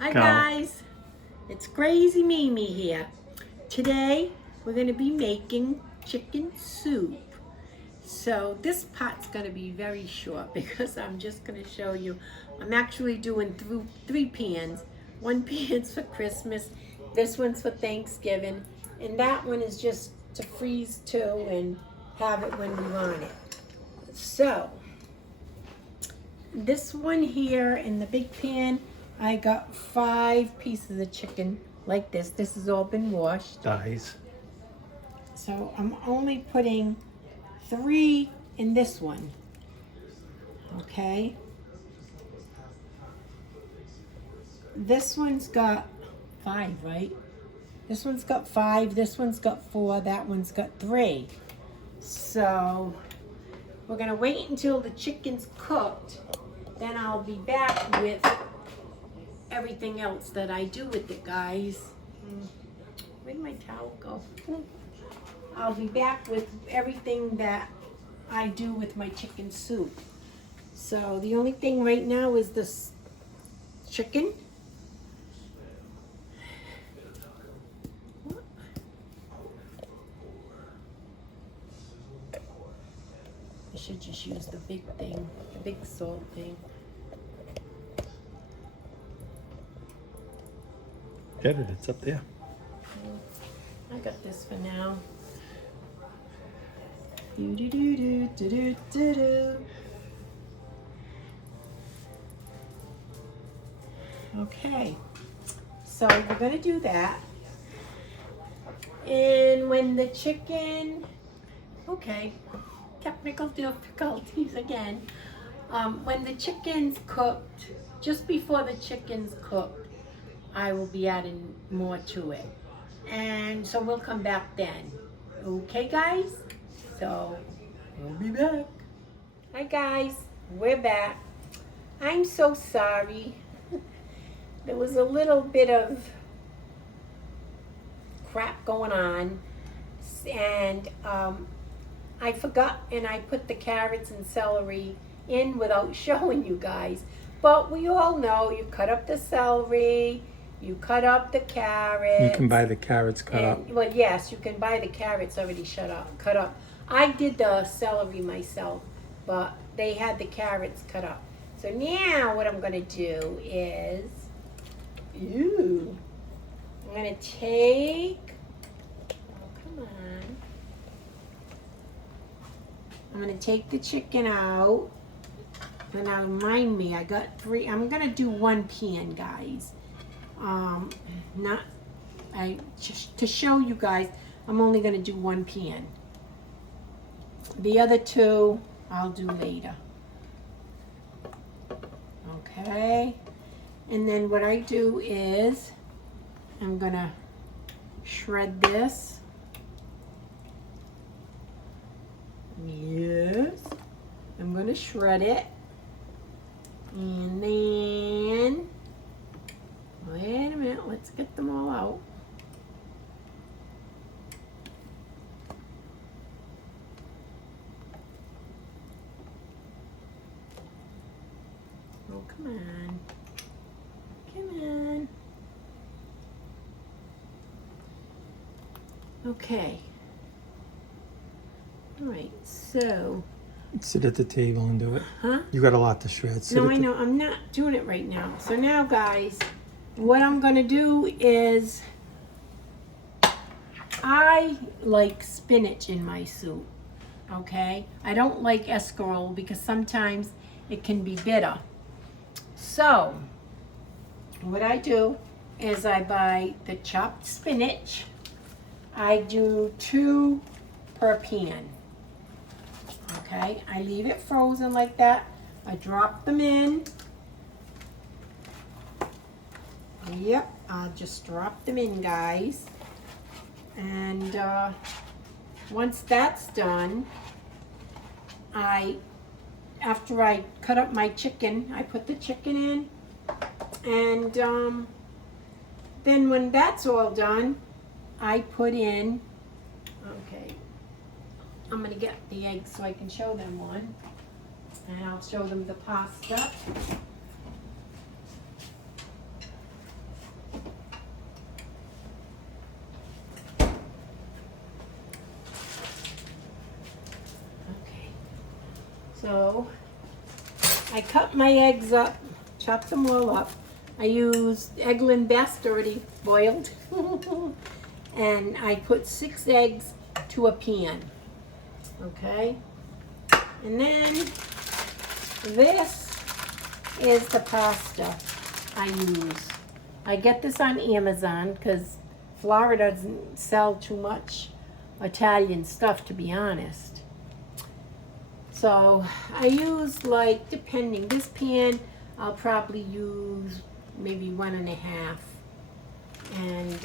Hi Go. guys, it's Crazy Mimi here. Today we're going to be making chicken soup. So this pot's going to be very short because I'm just going to show you. I'm actually doing three pans. One pan's for Christmas, this one's for Thanksgiving, and that one is just to freeze too and have it when we want it. So this one here in the big pan, I got 5 pieces of chicken like this. This has all been washed. Dies. So I'm only putting 3 in this one. Okay. This one's got 5, right? This one's got 5, this one's got 4, that one's got 3. So we're gonna wait until the chicken's cooked. Then I'll be back with everything else that I do with it, guys. Where'd my towel go? I'll be back with everything that I do with my chicken soup. So the only thing right now is this chicken. I should just use the big thing, the big salt thing. Get it, it's up there. I got this for now. Do do do do do do do do. Okay, so we're gonna do that. And when the chicken, okay, technical difficulties again. When the chicken's cooked, just before the chicken's cooked, I will be adding more to it. And so we'll come back then. Okay, guys? So, we'll be back. Hi, guys. We're back. I'm so sorry. There was a little bit of crap going on. And I forgot, and I put the carrots and celery in without showing you guys. But we all know you cut up the celery, you cut up the carrots. You can buy the carrots cut up. Well, yes, you can buy the carrots already cut up. I did the celery myself, but they had the carrots cut up. So now what I'm gonna do is, I'm gonna take, come on. I'm gonna take the chicken out. And now remind me, I got 3. I'm gonna do 1 pan, guys. Just to show you guys, I'm only gonna do 1 pan. The other 2, I'll do later. Okay. And then what I do is, I'm gonna shred this. Yes. I'm gonna shred it. And then, wait a minute, let's get them all out. Oh, come on. Come on. Okay. All right, so. Sit at the table and do it. Huh? You got a lot to shred. No, I know. I'm not doing it right now. So now, guys, what I'm going to do is I like spinach in my soup, okay? I don't like escarole because sometimes it can be bitter. So what I do is I buy the chopped spinach. I do 2 per pan. Okay, I leave it frozen like that. I drop them in. Yep, I'll just drop them in, guys. And once that's done, after I cut up my chicken, I put the chicken in. And then when that's all done, I put in, okay, I'm going to get the eggs so I can show them one. And I'll show them the pasta. I cut my eggs up, chopped them all up. I used Eglin Best already boiled. And I put 6 eggs to a pan. Okay? And then this is the pasta I use. I get this on Amazon because Florida doesn't sell too much Italian stuff, to be honest. So I use, like, depending, this pan I'll probably use maybe 1.5. And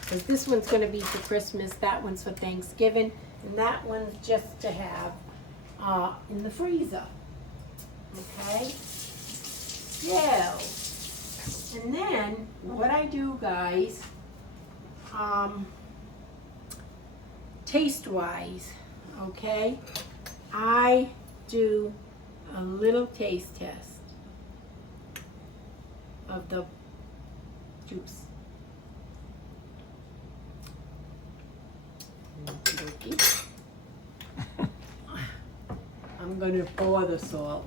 because this one's going to be for Christmas, that one's for Thanksgiving, and that one's just to have in the freezer. Okay? So, and then what I do, guys, taste-wise, okay, I do a little taste test of the juice. Okey-dokey. I'm gonna pour the salt.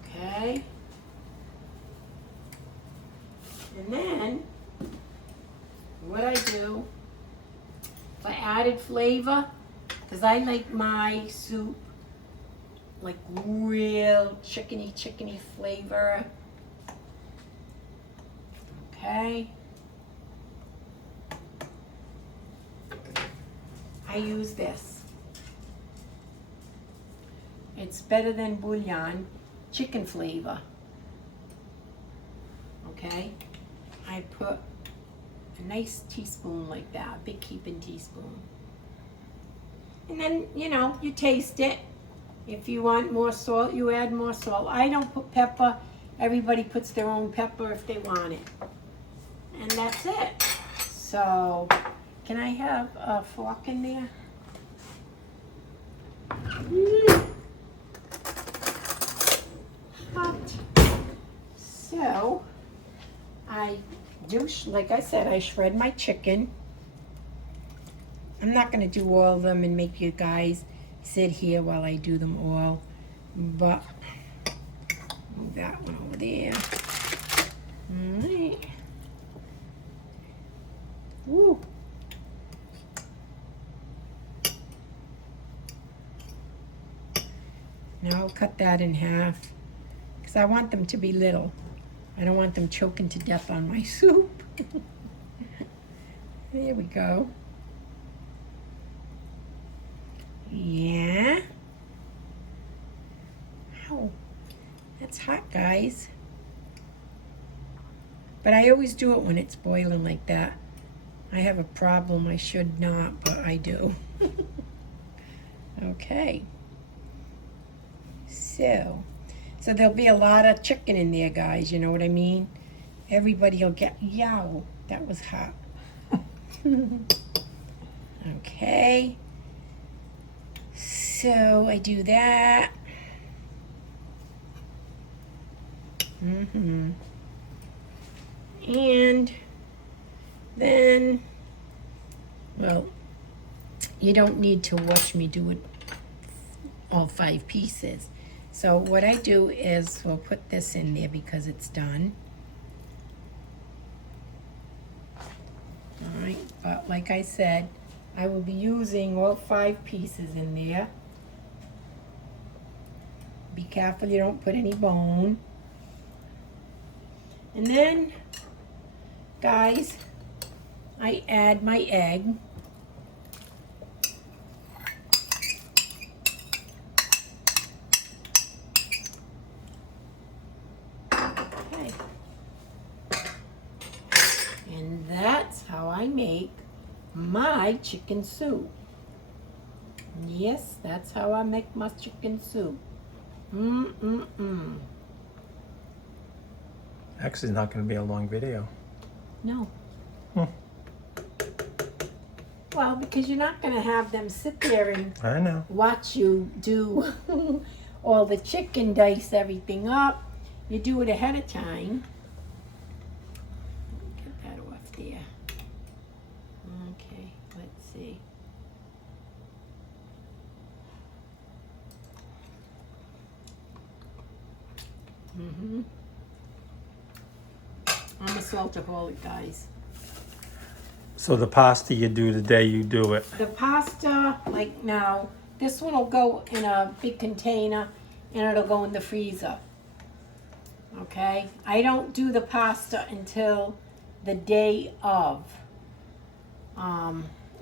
Okay. And then what I do for added flavor, because I like my soup like real chickeny flavor. Okay. I use this. It's better than bouillon, chicken flavor. Okay. I put a nice teaspoon like that, big heaping teaspoon. And then, you know, you taste it. If you want more salt, you add more salt. I don't put pepper. Everybody puts their own pepper if they want it. And that's it. So, can I have a fork in there? Hot. So, I do, like I said, I shred my chicken. I'm not going to do all of them and make you guys sit here while I do them all, but move that one over there. All right. Woo. Now I'll cut that in half because I want them to be little. I don't want them choking to death on my soup. There we go. Yeah. Ow. That's hot, guys. But I always do it when it's boiling like that. I have a problem. I should not, but I do. Okay. So there'll be a lot of chicken in there, guys. You know what I mean? Everybody will get, yow, that was hot. Okay. So I do that. And then, well, you don't need to watch me do it all 5 pieces. So what I do is we'll put this in there because it's done. All right, but like I said, I will be using all 5 pieces in there. Be careful you don't put any bone. And then, guys, I add my egg. Okay. And that's how I make my chicken soup. Yes, that's how I make my chicken soup. Actually, it's not going to be a long video. No. Well, because you're not going to have them sit there and I know. watch you do all the chicken, dice everything up. You do it ahead of time. Get that off there. Okay. I'm a saltaholic, guys. So the pasta you do the day you do it. The pasta, like now, this one will go in a big container and it'll go in the freezer. Okay? I don't do the pasta until the day of.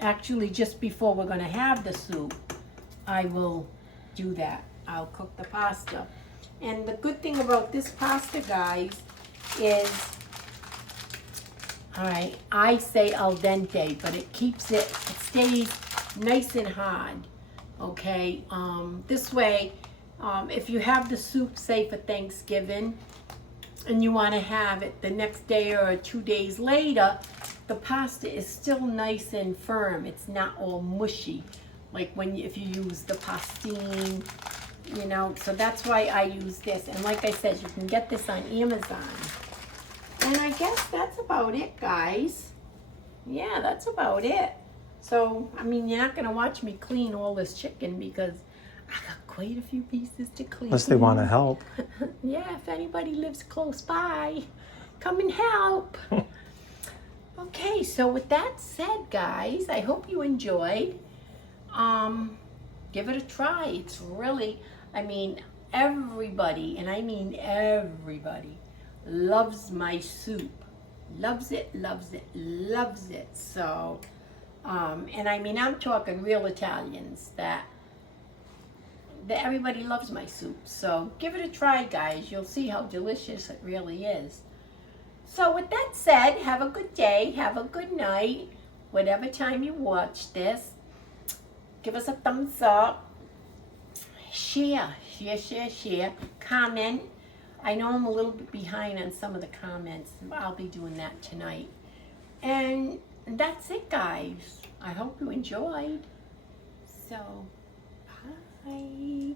Actually, just before we're gonna have the soup, I will do that. I'll cook the pasta. And the good thing about this pasta, guys, is, all right, I say al dente, but it stays nice and hard, okay? This way, if you have the soup, say for Thanksgiving, and you wanna have it the next day or 2 days later, the pasta is still nice and firm. It's not all mushy, like if you use the pastine, you know, so that's why I use this. And like I said, you can get this on Amazon. And I guess that's about it, guys. Yeah, that's about it. So, I mean, you're not going to watch me clean all this chicken because I got quite a few pieces to clean. Unless they want to help. Yeah, if anybody lives close by, come and help. Okay, so with that said, guys, I hope you enjoyed. Give it a try. It's really, I mean, everybody, and I mean everybody, loves my soup. Loves it, loves it, loves it. So, and I mean, I'm talking real Italians that everybody loves my soup. So give it a try, guys. You'll see how delicious it really is. So with that said, have a good day, have a good night, whatever time you watch this. Give us a thumbs up, share, comment. I know I'm a little bit behind on some of the comments. I'll be doing that tonight. And that's it, guys. I hope you enjoyed. So, bye.